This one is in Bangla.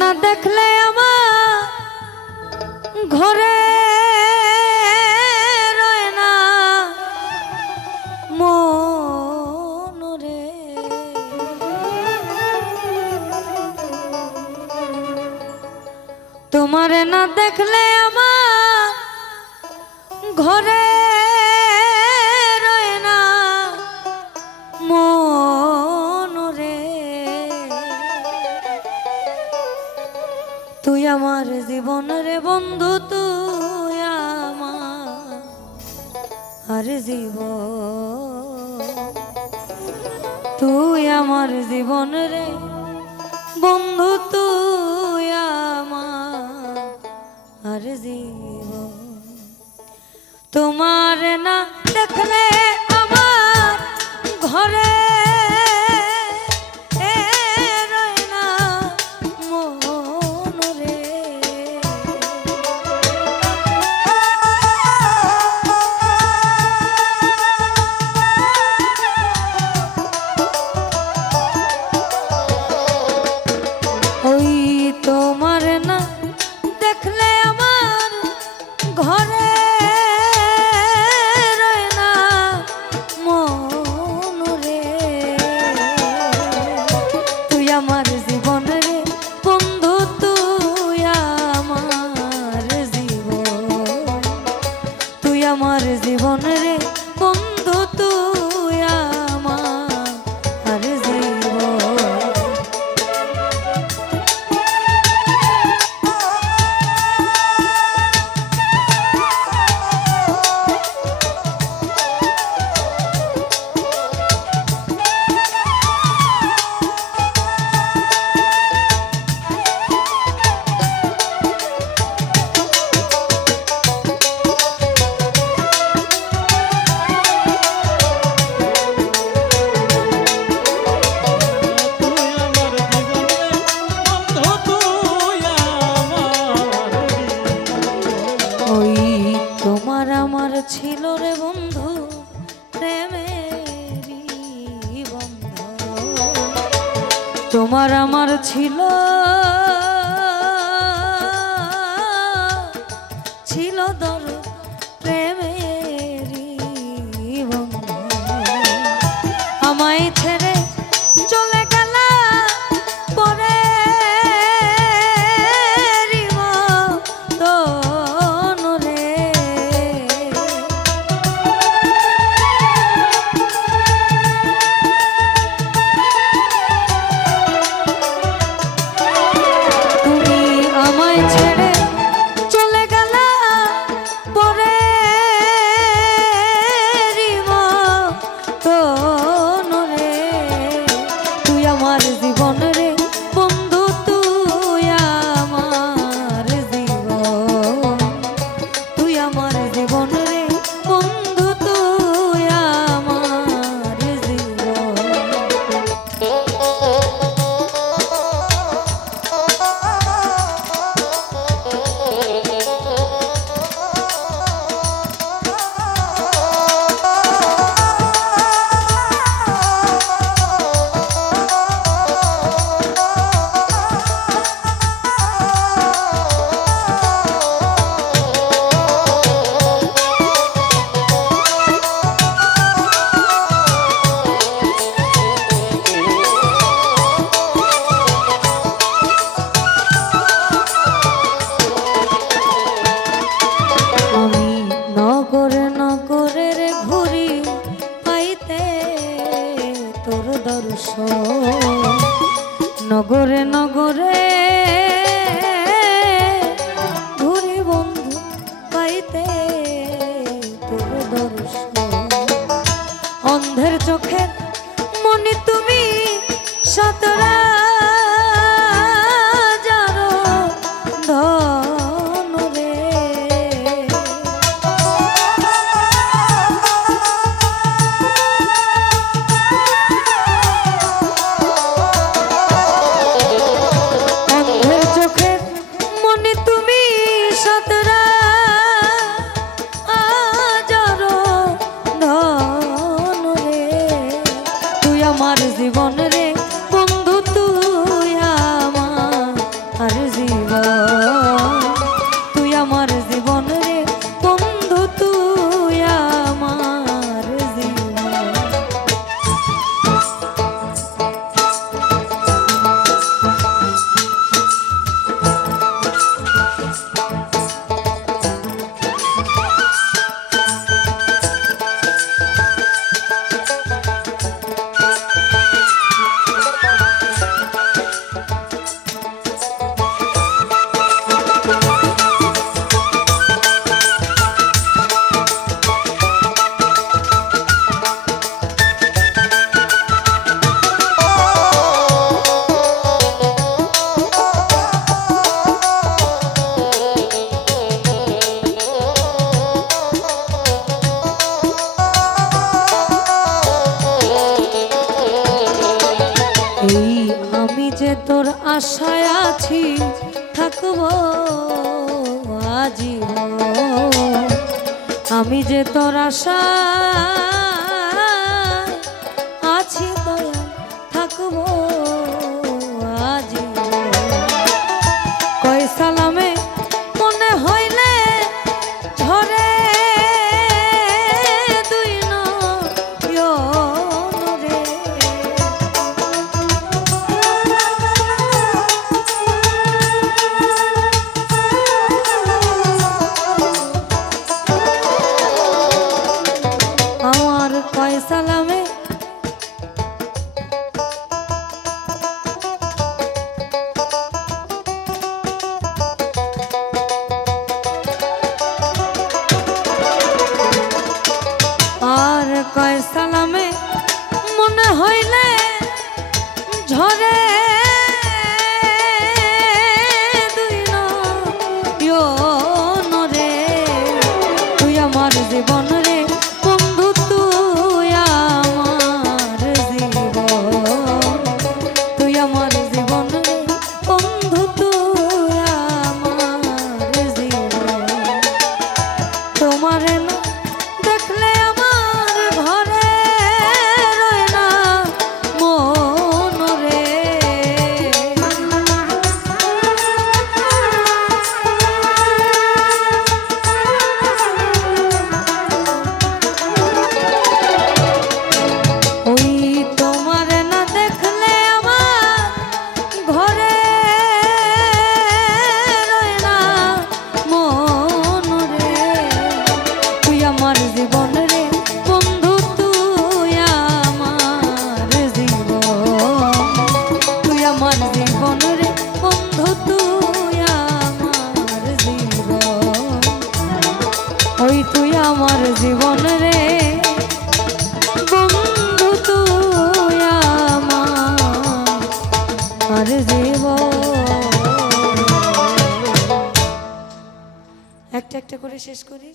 না দেখলে আমার ঘরে রয় না মন রে। তোমারে না দেখলে আমার ঘরে রয় না মন রে। তুই আমার জীবন রে বন্ধু, তুই আমার জীবন, তুই আমার জীবন রে বন্ধু, তুই আমার জীবন। তোমার না দেখলে আমার ঘরে রয় না মন রে। ওই তোমার না দেখলে আমার ঘরে রয় না মন রে। তুই আমার জীবন রে বন্ধু, তুই আমার জীবন, তুই আমার জীবন রে বন্ধু, তুই আমার জীবন। তোমার আমার ছিল রে বন্ধু প্রেমেরই বন্ধন, তোমার আমার ছিল ছিল দরদ প্রেমেরই বন্ধন। আমায় ছেড়ে চলে গেলা পরে আশায় আছি থাকবো আজীবন। আমি যে তোর আশায় আছি দয়া থাকবো আজীবন। কয় সালামে মনে হইলে ঝরে দুই নয়ন রে। আমার কয় সালামে আর কয় সালামে মনে হইলে ঝরে দুই নয়ন রে। তুই আমার জীবন রে বন্ধু, তুই আমার জীবন। তুই আমার জীবন রে বন্ধু, তুই আমার জীবন। তোমারে না দেখলে আমার ঘরে রয় না মন রে। ওই তোমারে না দেখলে আমার ঘরে রয় না মন রে। তুই আমার জীবন রে বন্ধু, তুই আমার জীবন। তুই আমার জীবন রে বন্ধু, তুই আমার জীবন। ওই তুই আমার জীবন রে বন্ধু, তুই আমার জীবন। একটা একটা করে শেষ করি।